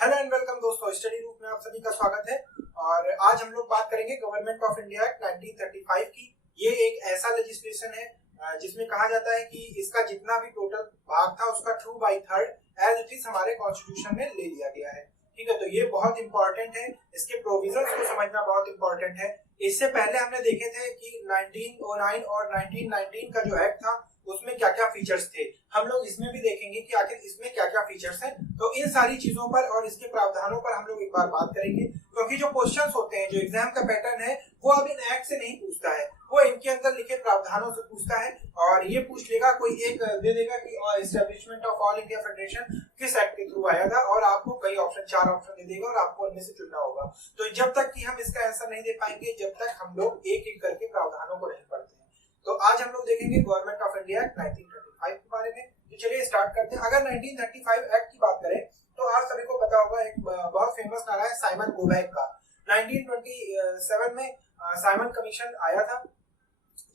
Hello and welcome दोस्तों, study रूप में आप सभी का स्वागत है। और आज हम लोग बात करेंगे गवर्नमेंट ऑफ इंडिया एक्ट 1935 की। ये एक ऐसा लेजिस्लेशन है जिसमें कहा जाता है कि इसका जितना भी टोटल भाग था उसका 2/3 एज इट इज हमारे कॉन्स्टिट्यूशन में ले लिया गया है। ठीक है, तो ये बहुत इंपॉर्टेंट है, इसके प्रोविजंस को समझना बहुत इंपॉर्टेंट है। इससे पहले हमने देखे थे कि 1909 और 1919 का जो एक्ट था उसमें क्या क्या फीचर्स थे। हम लोग इसमें भी देखेंगे कि आखिर इसमें क्या क्या फीचर्स हैं। तो इन सारी चीजों पर और इसके प्रावधानों पर हम लोग एक बार बात करेंगे, क्योंकि जो क्वेश्चंस होते हैं, जो एग्जाम का पैटर्न है, वो अब इन एक्ट से नहीं पूछता है, वो इनके अंदर लिखे प्रावधानों से पूछता है। और ये पूछ लेगा, कोई एक दे देगा कि establishment of all India federation किस एक्ट के थ्रू आया था, और आपको कई ऑप्शन, 4 ऑप्शन दे देगा और आपको उनमें से चुनना होगा। तो जब तक कि हम इसका आंसर नहीं दे पाएंगे, जब तक हम लोग एक एक करके प्रावधानों को नहीं पढ़ते हैं। तो आज हम लोग देखेंगे गवर्नमेंट ऑफ इंडिया एक्ट 1935 के बारे में। तो चलिए स्टार्ट करते हैं। अगर 1935 एक्ट की बात करें तो आप सभी को पता होगा, एक बहुत फेमस नारा है साइमन गोबैक का। 1927 में साइमन कमीशन आया था,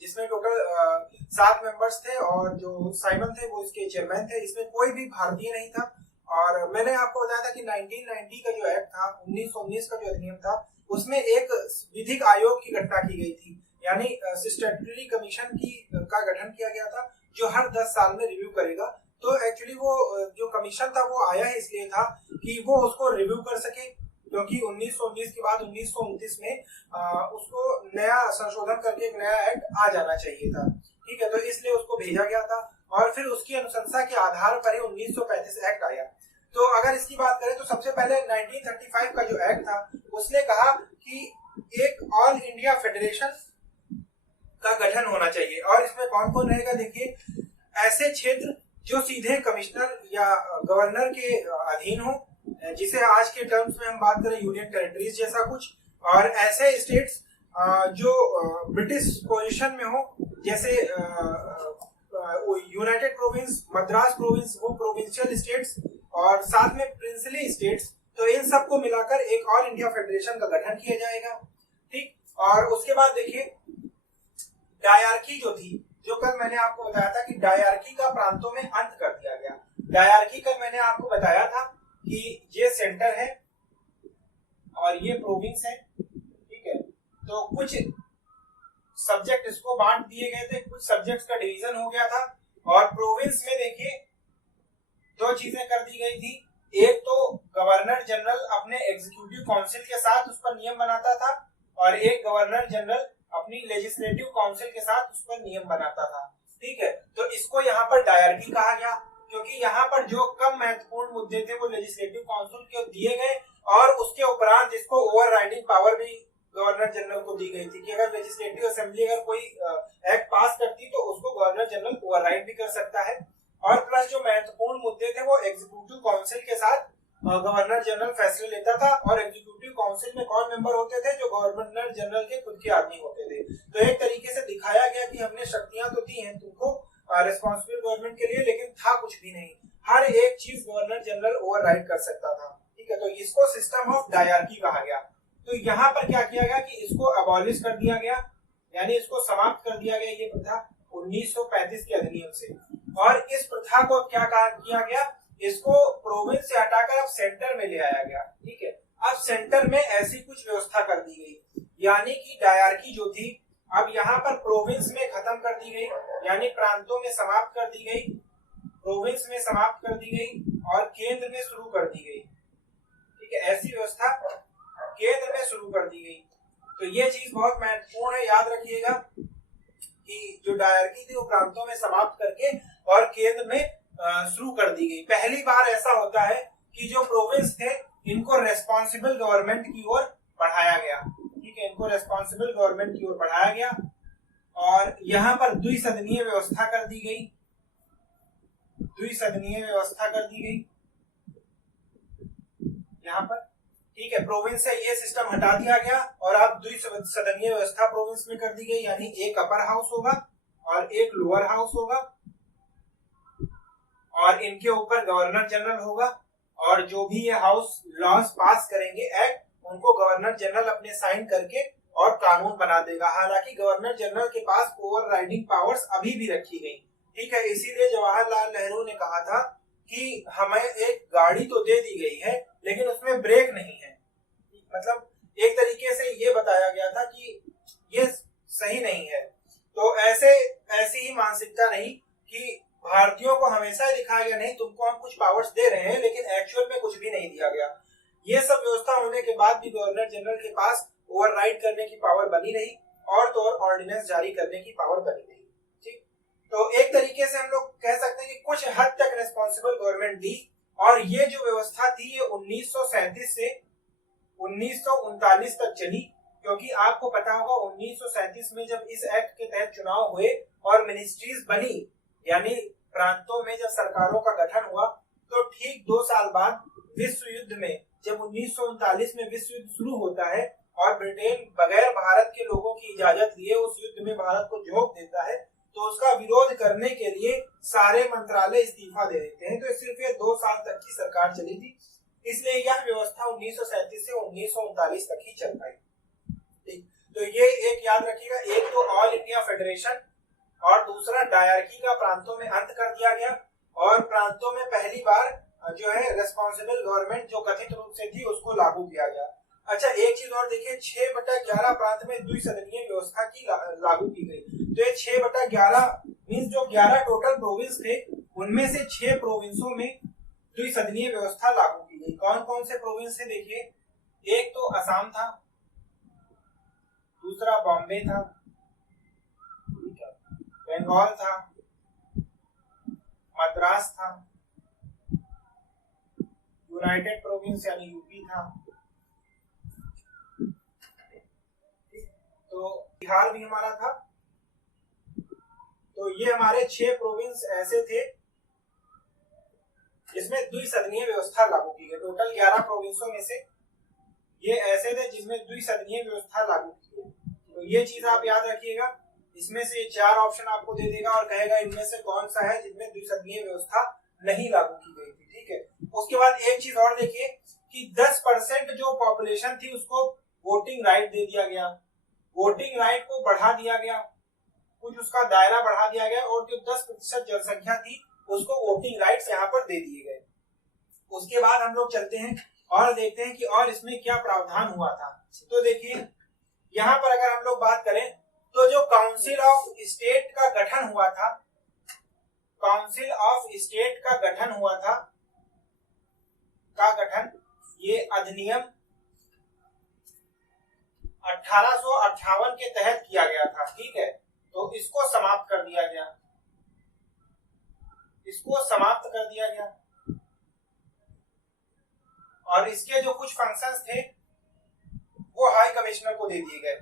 जिसमें टोटल 7 मेंबर्स थे और जो साइमन थे वो इसके चेयरमैन थे। इसमें कोई भी भारतीय नहीं था। और मैंने आपको बताया था कि 1990 का जो एक्ट था, 1919 का जो अधिनियम था, उसमें एक विधिक आयोग की घटना की गई थी, यानी स्टैट्यूटरी कमीशन का गठन किया गया था, जो हर 10 साल में रिव्यू करेगा। तो एक्चुअली वो जो कमीशन था वो आया है इसलिए था कि वो उसको रिव्यू कर सके, क्योंकि 1919 के बाद 1929 में उसको नया संशोधन करके एक नया एक्ट आ जाना चाहिए था। ठीक है, तो इसलिए उसको भेजा गया था और फिर उसकी अनुशंसा के आधार पर ही 1935 एक्ट आया। तो अगर इसकी बात करें तो सबसे पहले 1935 का जो एक्ट था उसने कहा कि एक ऑल इंडिया फेडरेशन का गठन होना चाहिए। और इसमें कौन कौन रहेगा, देखिए, ऐसे क्षेत्र जो सीधे कमिश्नर या गवर्नर के अधीन हो, जिसे आज के टर्म्स में हम बात करें यूनियन टेरिटरीज जैसा कुछ, और ऐसे स्टेट्स जो ब्रिटिश पोजीशन में हो, जैसे यूनाइटेड प्रोविंस, मद्रास प्रोविंस, वो प्रोविंशियल स्टेट्स, और साथ में प्रिंसली स्टेट्स। तो इन सबको मिलाकर एक ऑल इंडिया फेडरेशन का गठन किया जाएगा। ठीक, और उसके बाद देखिए डायरकी जो थी, जो कल मैंने आपको बताया था कि डायरकी का प्रांतों में अंत कर दिया गया। डायरकी कल मैंने आपको बताया था कि ये सेंटर है और ये प्रोविंस है। ठीक है, तो कुछ सब्जेक्ट इसको बांट दिए गए थे, कुछ सब्जेक्ट्स का डिवीजन हो गया था। और प्रोविंस में देखिए 2 चीजें कर दी गई थी। एक तो गवर्नर जनरल अपने एग्जीक्यूटिव काउंसिल के साथ उस पर नियम बनाता था, और एक गवर्नर जनरल अपनी लेजिस्लेटिव काउंसिल के साथ उस पर नियम बनाता था। ठीक है, तो इसको यहाँ पर डायरकी कहा गया, क्योंकि यहाँ पर जो कम महत्वपूर्ण मुद्दे थे वो लेजिस्लेटिव काउंसिल को दिए गए, और उसके उपरांत जिसको ओवरराइडिंग पावर भी गवर्नर जनरल को दी गई थी कि अगर लेजिस्लेटिव असेंबली अगर कोई एक्ट पास करती तो उसको गवर्नर जनरल ओवरराइड भी कर सकता है। और प्लस जो महत्वपूर्ण मुद्दे थे वो एग्जीक्यूटिव काउंसिल के साथ गवर्नर जनरल फैसले लेता था। और एग्जीक्यूटिव काउंसिल में कौन मेंबर होते थे, जो गवर्नर जनरल के खुद के आदमी होते थे। तो एक तरीके से दिखाया गया कि हमने शक्तियां तो दी हैं तुमको रिस्पॉन्सिबल गवर्नमेंट के लिए, लेकिन था कुछ भी नहीं, हर एक चीज गवर्नर जनरल ओवरराइड कर सकता था। ठीक है, तो इसको सिस्टम ऑफ डायरकी कहा गया। तो यहाँ पर क्या किया गया कि इसको अबॉलिश कर दिया गया, यानी इसको समाप्त कर दिया गया ये प्रथा 1935 के अधिनियम से। और इस प्रथा को क्या किया गया, इसको प्रोविंस से हटाकर अब सेंटर में ले आया गया। ठीक है, अब सेंटर में ऐसी कुछ व्यवस्था कर दी गई, यानी कि डायरकी जो थी अब यहाँ पर प्रोविंस में खत्म कर दी गई, यानी प्रांतों में समाप्त कर दी गई, प्रोविंस में समाप्त कर दी गई और केंद्र में शुरू कर दी गई। ठीक है, ऐसी व्यवस्था केंद्र में शुरू कर दी गई। तो ये चीज बहुत महत्वपूर्ण है, याद रखिएगा कि जो डायरकी थी वो प्रांतों में समाप्त करके और केंद्र में शुरू कर दी गई। पहली बार ऐसा होता है कि जो प्रोविंस थे इनको रेस्पॉन्सिबल गवर्नमेंट की ओर बढ़ाया गया। ठीक है, इनको रेस्पॉन्सिबल गवर्नमेंट की ओर बढ़ाया गया और यहाँ पर द्विसदनीय व्यवस्था कर दी गई, द्विसदनीय व्यवस्था कर दी गई यहाँ पर। ठीक है, प्रोविंस से ये सिस्टम हटा दिया गया और अब द्विसदनीय व्यवस्था प्रोविंस में कर दी गई, यानी एक अपर हाउस होगा और एक लोअर हाउस होगा, और इनके ऊपर गवर्नर जनरल होगा, और जो भी ये हाउस लॉज पास करेंगे एक्ट, उनको गवर्नर जनरल अपने साइन करके और कानून बना देगा। हालांकि गवर्नर जनरल के पास ओवरराइडिंग पावर्स अभी भी रखी गई। ठीक है, इसीलिए जवाहरलाल नेहरू ने कहा था कि हमें एक गाड़ी तो दे दी गई है, लेकिन उसमें में ब्रेक नहीं है। मतलब एक तरीके से ये बताया गया था कि ये सही नहीं है। तो ऐसी ही मानसिकता नहीं कि भारतीयों को हमेशा ही दिखाया गया नहीं तुमको हम कुछ पावर्स दे रहे हैं, लेकिन एक्चुअल में कुछ भी नहीं दिया गया। ये सब व्यवस्था होने के बाद भी गवर्नर जनरल के पास ओवरराइड करने की पावर बनी रही और तो और ऑर्डिनेंस जारी करने की पावर बनी रही। ठीक, तो एक तरीके से हम लोग कह सकते हैं कि कुछ हद तक रेस्पॉन्सिबल गवर्नमेंट दी। और ये जो व्यवस्था थी ये 1937 से 1939 तक चली, क्योंकि आपको पता होगा 1937 में जब इस एक्ट के तहत चुनाव हुए और मिनिस्ट्रीज बनी, यानी प्रांतों में जब सरकारों का गठन हुआ, तो ठीक 2 साल बाद विश्व युद्ध में जब 1939 में विश्व युद्ध शुरू होता है और ब्रिटेन बगैर भारत के लोगों की इजाजत लिए उस युद्ध में भारत को झोंक देता है, तो उसका विरोध करने के लिए सारे मंत्रालय इस्तीफा दे देते हैं। तो सिर्फ ये 2 साल तक की सरकार चली थी, इसलिए यह व्यवस्था 1937 से 1939 तक ही चल पाई। ठीक, तो ये एक याद रखिएगा, एक तो ऑल इंडिया फेडरेशन और दूसरा डायरकी का प्रांतों में अंत कर दिया गया और प्रांतों में पहली बार जो है रेस्पॉन्सिबल गवर्नमेंट जो कथित रूप से थी उसको लागू किया गया। अच्छा, एक चीज और देखिए, 6/11 प्रांत में द्विसदनीय व्यवस्था की लागू की गई। तो ये 6/11 मींस जो 11 टोटल प्रोविंस थे उनमें से 6 प्रोविंसों में द्विसदनीय व्यवस्था लागू की गई। कौन कौन से प्रोविंस थे देखिए, एक तो असम था, दूसरा बॉम्बे था, बंगाल था, मद्रास था, यूनाइटेड प्रोविंस यानी यूपी था, तो बिहार भी हमारा था। तो ये हमारे 6 प्रोविंस ऐसे थे जिसमें द्विसदनीय व्यवस्था लागू की गई। टोटल 11 प्रोविंसों में से ये ऐसे थे जिसमें द्विसदनीय व्यवस्था लागू की गई। तो ये चीज आप याद रखिएगा, इसमें से 4 ऑप्शन आपको दे देगा और कहेगा इनमें से कौन सा है जिसमें द्विसदनीय व्यवस्था नहीं लागू की गई थी। ठीक है, उसके बाद एक चीज और देखिए कि 10% जो पॉपुलेशन थी उसको वोटिंग राइट दे दिया गया, वोटिंग राइट को बढ़ा दिया गया, कुछ उसका दायरा बढ़ा दिया गया और जो 10% जनसंख्या थी उसको वोटिंग राइट्स यहाँ पर दे दिए गए। उसके बाद हम लोग चलते हैं और देखते हैं कि और इसमें क्या प्रावधान हुआ था। तो देखिए यहाँ पर अगर हम लोग बात करें तो जो काउंसिल ऑफ स्टेट का गठन हुआ था, काउंसिल ऑफ स्टेट का गठन हुआ था, ये अधिनियम 1858 के तहत किया गया था। ठीक है, तो इसको समाप्त कर दिया गया, इसको समाप्त कर दिया गया और इसके जो कुछ फंक्शंस थे वो हाई कमिश्नर को दे दिए गए।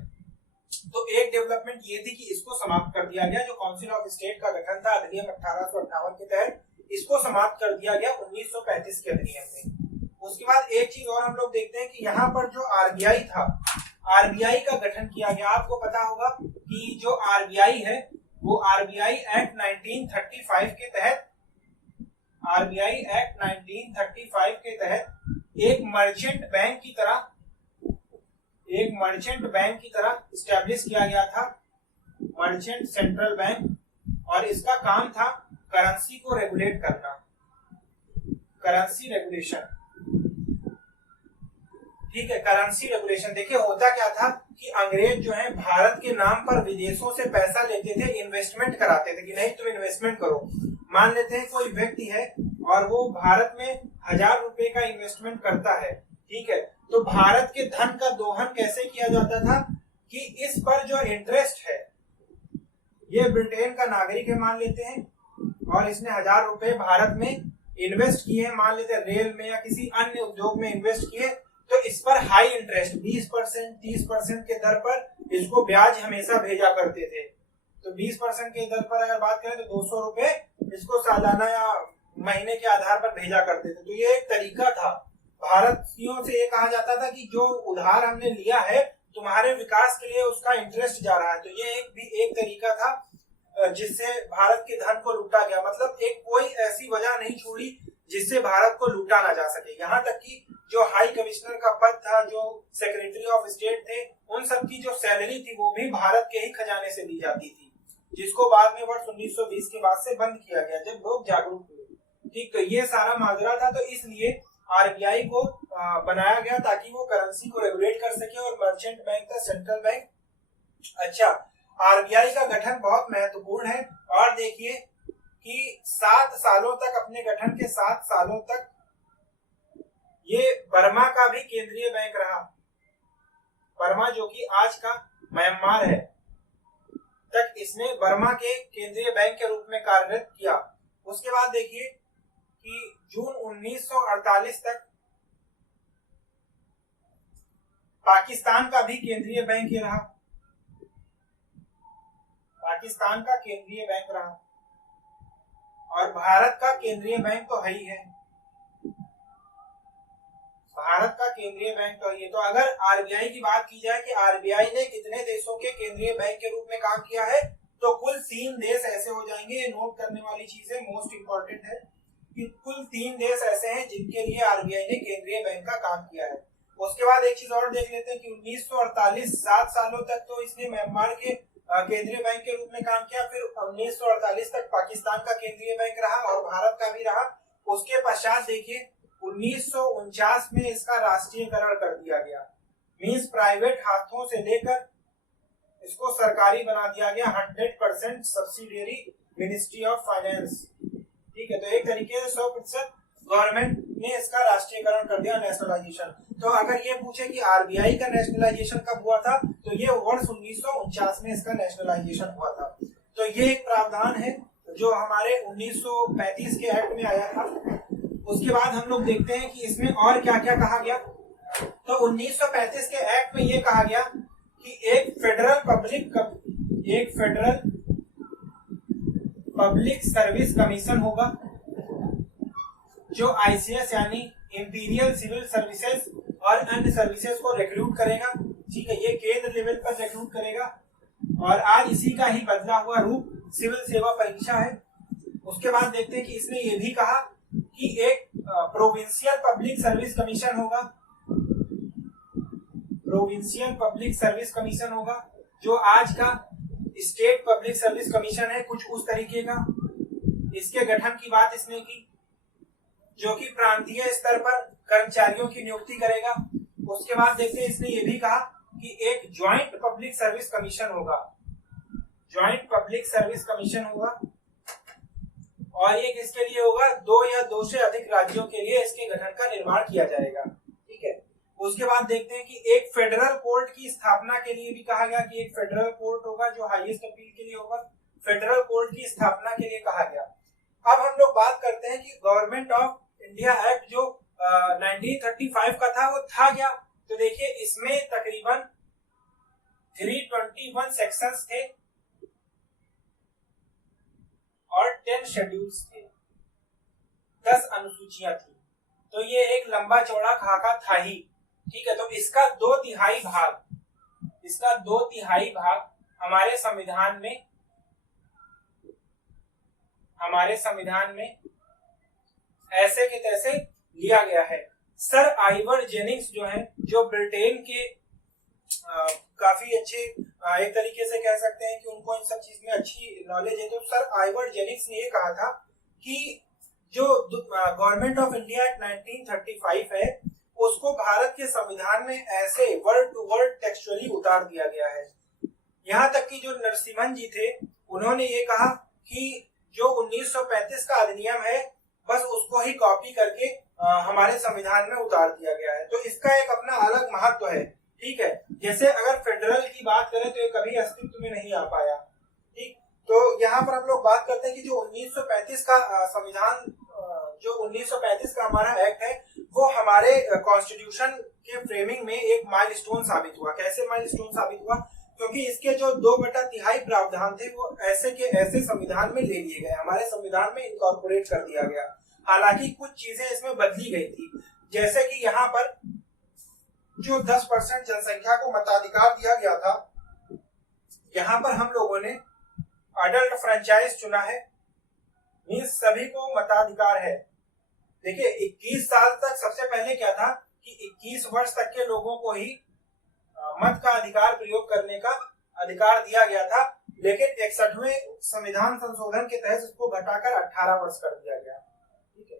तो एक डेवलपमेंट ये थी कि इसको समाप्त कर दिया गया, जो काउंसिल ऑफ स्टेट का गठन था अधिनियम 1858 के तहत, इसको समाप्त कर दिया गया 1935 के अधिनियम में। उसके बाद एक चीज और हम लोग देखते हैं कि यहाँ पर जो आरबीआई था, आरबीआई का गठन किया गया। आपको पता होगा कि जो आरबीआई है वो आरबीआई एक्ट 1935 के तहत, आरबीआई एक्ट 1935 के तहत एक मर्चेंट बैंक की तरह स्टैब्लिश किया गया था, मर्चेंट सेंट्रल बैंक। और इसका काम था करेंसी को रेगुलेट करना, करेंसी रेगुलेशन। ठीक है, करेंसी रेगुलेशन। देखिए होता क्या था कि अंग्रेज जो है भारत के नाम पर विदेशों से पैसा लेते थे, इन्वेस्टमेंट कराते थे कि नहीं तुम इन्वेस्टमेंट करो। मान लेते हैं कोई व्यक्ति है और वो भारत में 1000 रुपए का इन्वेस्टमेंट करता है। ठीक है, तो भारत के धन का दोहन कैसे किया जाता था कि इस पर जो इंटरेस्ट है ये ब्रिटेन का नागरिक है मान लेते हैं और इसने 1000 रुपए भारत में इन्वेस्ट किए, मान लेते हैं रेल में या किसी अन्य उद्योग में इन्वेस्ट किए, तो इस पर हाई इंटरेस्ट 20%, 30% के दर पर इसको ब्याज हमेशा भेजा करते थे। तो 20% के दर पर अगर बात करें तो 200 रुपए इसको सालाना या महीने के आधार पर भेजा करते थे। तो ये एक तरीका था, भारतीयों से ये कहा जाता था कि जो उधार हमने लिया है तुम्हारे विकास के लिए उसका इंटरेस्ट जा रहा है। तो ये एक तरीका था जिससे भारत के धन को लूटा गया। मतलब एक कोई ऐसी वजह नहीं छोड़ी जिससे भारत को लूटा ना जा सके। यहाँ तक कि जो हाई कमिश्नर का पद था, जो सेक्रेटरी ऑफ स्टेट थे, उन सब की जो सैलरी थी वो भी भारत के ही खजाने से दी जाती थी, जिसको बाद में वर्ष 1920 के बाद से बंद किया गया जब लोग जागरूक हुए। ठीक, तो ये सारा माजरा था। तो इसलिए आरबीआई को बनाया गया ताकि वो करेंसी को रेगुलेट कर सके और मर्चेंट बैंक था सेंट्रल बैंक। अच्छा, आरबीआई का गठन बहुत महत्वपूर्ण है और देखिए कि 7 सालों तक, अपने गठन के 7 सालों तक ये बर्मा का भी केंद्रीय बैंक रहा। बर्मा जो कि आज का म्यांमार है, तक इसने बर्मा के केंद्रीय बैंक के रूप में कार्यरत किया। उसके बाद देखिए कि जून 1948 तक पाकिस्तान का भी केंद्रीय बैंक ये रहा, पाकिस्तान का केंद्रीय बैंक रहा। और भारत का केंद्रीय बैंक तो है ही है, भारत का केंद्रीय बैंक तो ये। तो अगर आरबीआई की बात की जाए कि आरबीआई ने कितने देशों के केंद्रीय बैंक के रूप में काम किया है, तो कुल 3 देश ऐसे हो जाएंगे। ये नोट करने वाली चीज है, मोस्ट इंपॉर्टेंट है कि कुल 3 देश ऐसे हैं जिनके लिए आरबीआई ने केंद्रीय बैंक का काम किया है। उसके बाद एक चीज और देख लेते हैं कि 1948 7 सालों तक तो इसने म्यांमार के केंद्रीय बैंक के रूप में काम किया। फिर 1948 तक पाकिस्तान का केंद्रीय बैंक रहा और भारत का भी रहा। उसके पश्चात देखिए 1949 में इसका राष्ट्रीयकरण कर दिया गया, मींस प्राइवेट हाथों से लेकर इसको सरकारी बना दिया गया, 100% सब्सिडियरी मिनिस्ट्री ऑफ फाइनेंस। ठीक है, तो एक तरीके से 100% गवर्नमेंट ने इसका राष्ट्रीयकरण कर दिया, नेशनलाइजेशन। तो अगर ये पूछे कि आरबीआई का नेशनलाइजेशन कब हुआ था, तो ये वर्ष 1949 में इसका नेशनलाइजेशन हुआ था। तो ये एक प्रावधान है जो हमारे 1935 के एक्ट में आया था। उसके बाद हम लोग देखते हैं कि इसमें और क्या क्या कहा गया। तो 1935 के एक्ट में ये कहा गया कि एक फेडरल पब्लिक सर्विस कमीशन होगा जो आईसीएस यानी इंपीरियल सिविल सर्विसेज और अन्य सर्विसेज को रिक्रूट करेगा। ठीक है, ये केंद्र लेवल पर रिक्रूट करेगा और आज इसी का ही बदला हुआ रूप सिविल सेवा परीक्षा है। उसके बाद देखते हैं कि इसने ये भी कहा कि एक प्रोविंशियल पब्लिक सर्विस कमीशन होगा, प्रोविंशियल पब्लिक सर्विस कमीशन होगा जो आज का स्टेट पब्लिक सर्विस कमीशन है, कुछ उस तरीके का। इसके गठन की बात इसने की, जो कि प्रांतीय स्तर पर कर्मचारियों की नियुक्ति करेगा। उसके बाद देखते हैं इसने ये भी कहा कि एक ज्वाइंट पब्लिक सर्विस कमीशन होगा, ज्वाइंट पब्लिक सर्विस कमीशन होगा और ये किसके लिए होगा, 2 या 2 से अधिक राज्यों के लिए इसके गठन का निर्माण किया जाएगा। ठीक है, उसके बाद देखते हैं कि एक फेडरल कोर्ट की स्थापना के लिए भी कहा गया कि एक फेडरल कोर्ट होगा जो हाईएस्ट अपील के लिए होगा, फेडरल कोर्ट की स्थापना के लिए कहा गया। अब हम लोग बात करते हैं कि गवर्नमेंट ऑफ इंडिया एक्ट जो 1935 का था वो था क्या। तो देखिए इसमें तकरीबन 321 सेक्शंस थे और 10 शेड्यूल्स थे, 10 अनुसूचियां थी। तो ये एक लंबा चौड़ा खाका था ही। ठीक है, तो इसका 2/3 भाग हमारे संविधान में ऐसे के तैसे लिया गया है। सर आइवर जेनिंग्स जो है, जो ब्रिटेन के काफी अच्छे, एक तरीके से कह सकते हैं कि उनको इन सब चीज में अच्छी नॉलेज है। तो सर आइवर जेनिंग्स ने ये कहा था कि जो गवर्नमेंट ऑफ इंडिया एक्ट 1935 है उसको भारत के संविधान में ऐसे वर्ड टू वर्ड टेक्सचुअली उतार दिया गया है। यहाँ तक कि जो नरसिम्हन जी थे उन्होंने ये कहा कि जो 1935 का अधिनियम है बस उसको ही कॉपी करके हमारे संविधान में उतार दिया गया है। तो इसका एक अपना अलग महत्व है। ठीक है, जैसे अगर फेडरल की बात करें तो ये कभी अस्तित्व में नहीं आ पाया। ठीक, तो यहाँ पर हम लोग बात करते हैं कि जो 1935 का संविधान, जो 1935 का हमारा एक्ट है वो हमारे कॉन्स्टिट्यूशन के फ्रेमिंग में एक माइलस्टोन साबित हुआ। कैसे माइलस्टोन साबित हुआ, क्योंकि इसके जो 2/3 प्रावधान थे वो ऐसे के ऐसे संविधान में ले लिए गए, हमारे संविधान में इनकॉर्पोरेट कर दिया गया। हालांकि कुछ चीजें इसमें बदली गई थी, जैसे कि यहाँ पर जो 10% जनसंख्या को मताधिकार दिया गया था, यहाँ पर हम लोगों ने अडल्ट फ्रेंचाइज चुना है, मींस सभी को मताधिकार है। देखिए 21 साल तक सबसे पहले क्या था कि 21 वर्ष तक के लोगों को ही मत का अधिकार प्रयोग करने का अधिकार दिया गया था, लेकिन 61वें संविधान संशोधन के तहत उसको घटाकर 18 वर्ष कर दिया गया। ठीक है,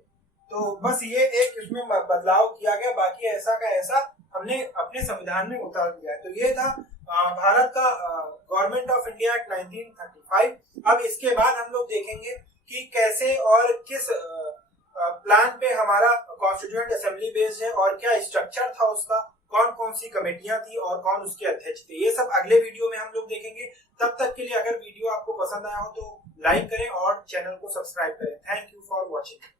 तो बस ये एक इसमें बदलाव किया गया, बाकी ऐसा का ऐसा हमने अपने संविधान में उतार दिया है। तो ये था भारत का गवर्नमेंट ऑफ इंडिया एक्ट 1935। अब इसके बाद हम लोग देखेंगे कि कैसे और किस प्लान पे हमारा कॉन्स्टिट्यूएंट असेंबली बेस्ड है और क्या स्ट्रक्चर था उसका, कौन कौन सी कमेटियां थी और कौन उसके अध्यक्ष थे। ये सब अगले वीडियो में हम लोग देखेंगे। तब तक के लिए अगर वीडियो आपको पसंद आया हो तो लाइक करें और चैनल को सब्सक्राइब करें। Thank you for watching.